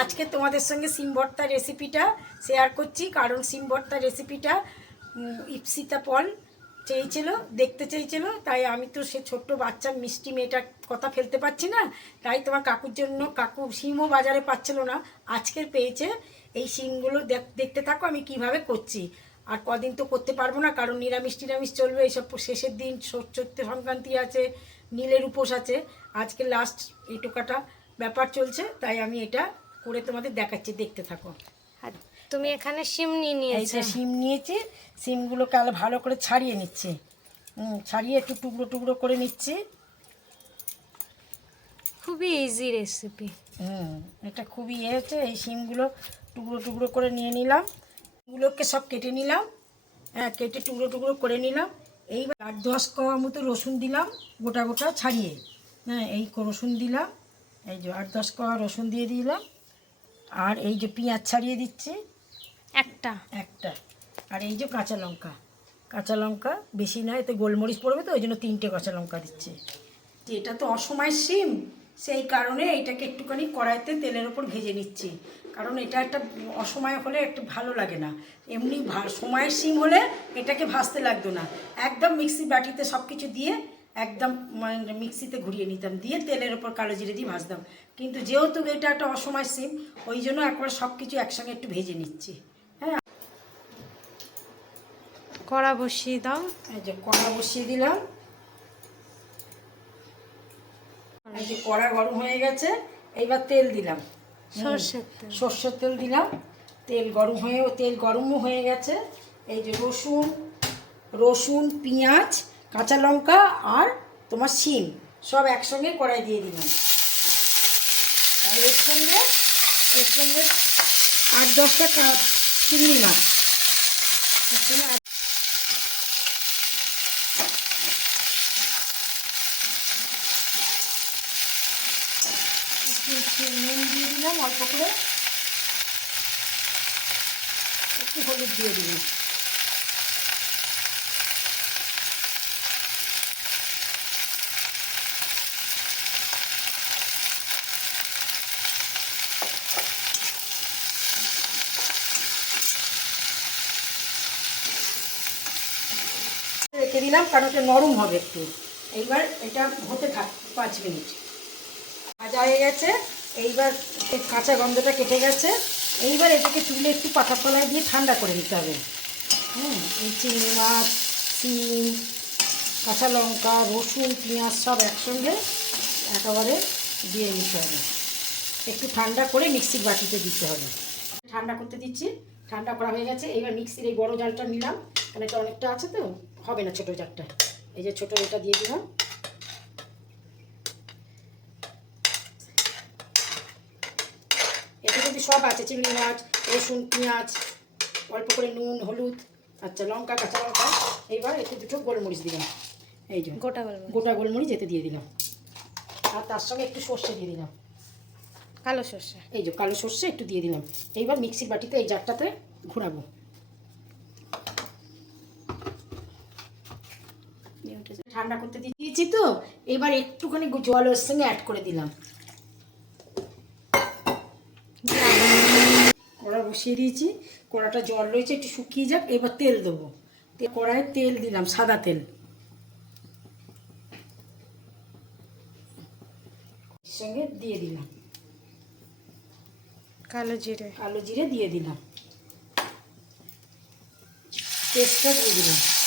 আজকে তোমাদের সঙ্গে সিম ভর্তার রেসিপিটা শেয়ার করছি। কারণ সিম ভর্তার রেসিপিটা ইপসিতা পল চেয়েছিল, দেখতে চেয়েছিল, তাই আমি তো সে ছোট্ট বাচ্চা মিষ্টি মেয়েটার কথা ফেলতে পারছি না, তাই তোমার কাকুর জন্য, কাকু সিমও বাজারে পাচ্ছিল না আজকের পেয়েছে। এই সিমগুলো দেখ- দেখতে থাকো আমি কীভাবে করছি। আর কদিন তো করতে পারব না, কারণ নিরামিষ টিরামিষ চলবে এইসব শেষের দিন চৈত্র সংক্রান্তি আছে, নীলের উপোস আছে। আজকে লাস্ট এই টোকাটা ব্যাপার চলছে, তাই আমি এটা করে তোমাদের দেখাচ্ছি দেখতে থাকো। তুমি এখানে সিম নিয়ে নিয়েছো। সিম নিয়েছি সিমগুলোকে আলো ভালো করে ছাড়িয়ে নিচ্ছি। হুম, ছাড়িয়ে একটু টুকরো টুকরো করে নিচ্ছি। খুবই ইজি রেসিপি হুম এটা খুবই ইয়ে হচ্ছে এই সিমগুলো টুকরো টুকরো করে নিয়ে নিলাম। এগুলোকে সব কেটে নিলাম। হ্যাঁ কেটে টুকরো টুকরো করে নিলাম। এইবার আট দশ কোয়া মতো রসুন দিলাম গোটা গোটা ছাড়িয়ে। হ্যাঁ এই রসুন দিলাম। এই যে আট দশ কোয়া রসুন দিয়ে দিলাম। আর এই যে পেঁয়াজ ছাড়িয়ে দিচ্ছি। একটা। একটা। আর এই যে কাঁচা লঙ্কা। কাঁচা লঙ্কা বেশি না এতে গোলমরিচ পড়বে তো ওই জন্য তিনটে কাঁচা লঙ্কা দিচ্ছে। এটা তো অসময় সিম সেই কারণে এটাকে একটুখানি কড়াইতে তেলের ওপর ভেজে নিচ্ছি। কারণ এটা একটা অসময় হলে একটু ভালো লাগে না। এমনি সময়ের সিম হলে এটাকে ভাজতে লাগতো না। একদম মিক্সি বাটিতে সব কিছু দিয়ে একদম মানে মিক্সিতে ঘুরিয়ে নিতাম। দিয়ে তেলের ওপর কালো জিরে দিয়ে ভাজতাম। কিন্তু যেহেতু এটা একটা অসময় সিম ওই জন্য একবার সব কিছু একসঙ্গে একটু ভেজে নিচ্ছি। হ্যাঁ? কড়া বসিয়ে দাও। এই যে কড়া বসিয়ে দিলাম। এই যে কড়া গরম হয়ে গেছে এইবার তেল দিলাম। সর্ষের তেল। সর্ষের তেল দিলাম। তেল গরম হয়ে তেল গরমও হয়ে গেছে। এই যে রসুন রসুন পেঁয়াজ কাঁচা লঙ্কা আর তোমার শিম, সব একসঙ্গে কড়াই দিয়ে দিলাম। আর এর সঙ্গে এর সঙ্গে আট দশটা কা- চিংড়ি মাছ। নুন দিয়ে দিলাম, অল্প করে। একটু হলুদ দিয়ে দিলাম। রেখে দিলাম, কারণ এটা নরম হবে একটু। এইবার এটা হতে থাক, পাঁচ মিনিট। ভাজা হয়ে গেছে, এইবার এই কাঁচা গন্ধটা কেটে গেছে। এইবার এটাকে তুলে একটু পাতা কলায় দিয়ে ঠান্ডা করে নিতে হবে। হুম, এই চিংড়ি মাছ, সিম, কাঁচা লঙ্কা, রসুন, পেঁয়াজ সব একসঙ্গে একেবারে দিয়ে নিতে হবে। একটু ঠান্ডা করে মিক্সির বাটিতে দিতে হবে। ঠান্ডা করতে দিচ্ছি, ঠান্ডা করা হয়ে গেছে। এইবার মিক্সির এই বড় জালটা নিলাম, কারণ এটা অনেকটা আছে তো। হবে না ছোটো জারটা। এই যে ছোটো এটা দিয়ে দিলাম। এতে কিন্তু সব আছে চিংড়ি মাছ রসুন পেঁয়াজ অল্প করে নুন হলুদ আচ্ছা লঙ্কা কাঁচা লঙ্কা। এইবার এতে দুটো গোলমরিচ দিলাম। এই যে গোটা গলম গোটা গোলমরিচ এতে দিয়ে দিলাম। আর তার সঙ্গে একটু সর্ষে দিয়ে দিলাম। কালো সর্ষে। এই যে কালো সর্ষে একটু দিয়ে দিলাম। এইবার মিক্সির বাটিতে এই জারটাতে ঘোরাবো। ঠান্ডা করতে দিয়ে দিয়েছি তো এবার একটুখানি জল ওর সঙ্গে অ্যাড করে দিলাম। কড়া বসিয়ে দিয়েছি কড়াটা জল রয়েছে একটু শুকিয়ে যাক এবার তেল দেবো। কড়ায় তেল দিলাম সাদা তেল। সঙ্গে দিয়ে দিলাম। কালো জিরে। কালো জিরে দিয়ে দিলাম। তেজটা দিয়ে দিলাম।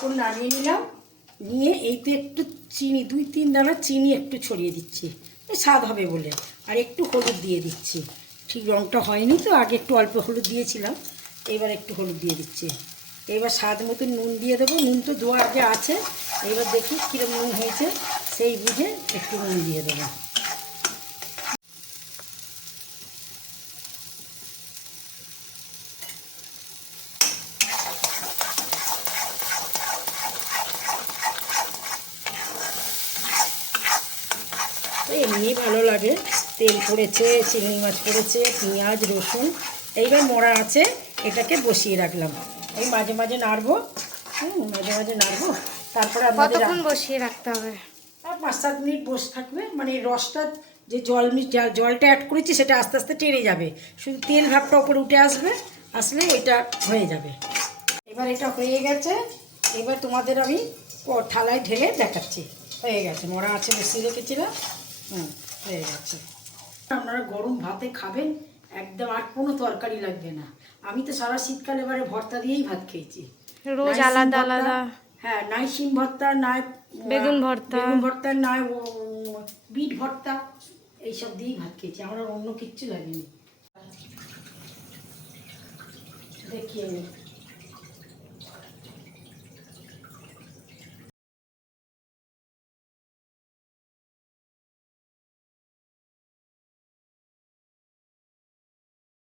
এরকম নামিয়ে নিলাম। নিয়ে এইতে একটু চিনি, দুই, তিন দানা চিনি একটু ছড়িয়ে দিচ্ছি। স্বাদ হবে বলে। আর একটু হলুদ দিয়ে দিচ্ছি। ঠিক রঙটা হয়নি তো, আগে একটু অল্প হলুদ দিয়েছিলাম। এবার একটু হলুদ দিয়ে দিচ্ছি। এবার স্বাদ মতো নুন দিয়ে দেবো। নুন তো দোয়া আগে আছে। এবার দেখি কীরকম নুন হয়েছে, সেই বুঝে একটু নুন দিয়ে দেবো। এমনি ভালো লাগে। তেল পড়েছে চিংড়ি মাছ পড়েছে পেঁয়াজ রসুন। এইবার মরা আছে এটাকে বসিয়ে রাখলাম। এই মাঝে মাঝে নাড়বো। হুম মাঝে মাঝে নাড়বো। তারপরে কতক্ষণ বসিয়ে রাখতে হবে? আর পাঁচ সাত মিনিট বসে থাকবে। মানে রসটা যে জল জলটা অ্যাড করেছি সেটা আস্তে আস্তে টেনে যাবে। শুধু তেল ভাবটা ওপরে উঠে আসবে আসলে এটা হয়ে যাবে। এবার এটা হয়ে গেছে। এবার তোমাদের আমি থালায় ঢেলে দেখাচ্ছি। হয়ে গেছে মরা আছে বেশি রেখেছিলাম। হুম হয়ে গেছে। আপনারা গরম ভাতে খাবেন একদম আর কোনো তরকারি লাগবে না। আমি তো সারা শীতকাল এবারে ভর্তা দিয়েই ভাত খেয়েছি। রোজ আলাদা আলাদা। হ্যাঁ নাই শিম ভর্তা নাই বেগুন ভর্তা। বেগুন ভর্তা নাই ও বিট ভর্তা এইসব দিয়েই ভাত খেয়েছি। আমার অন্য কিচ্ছু লাগেনি। দেখিয়ে নিই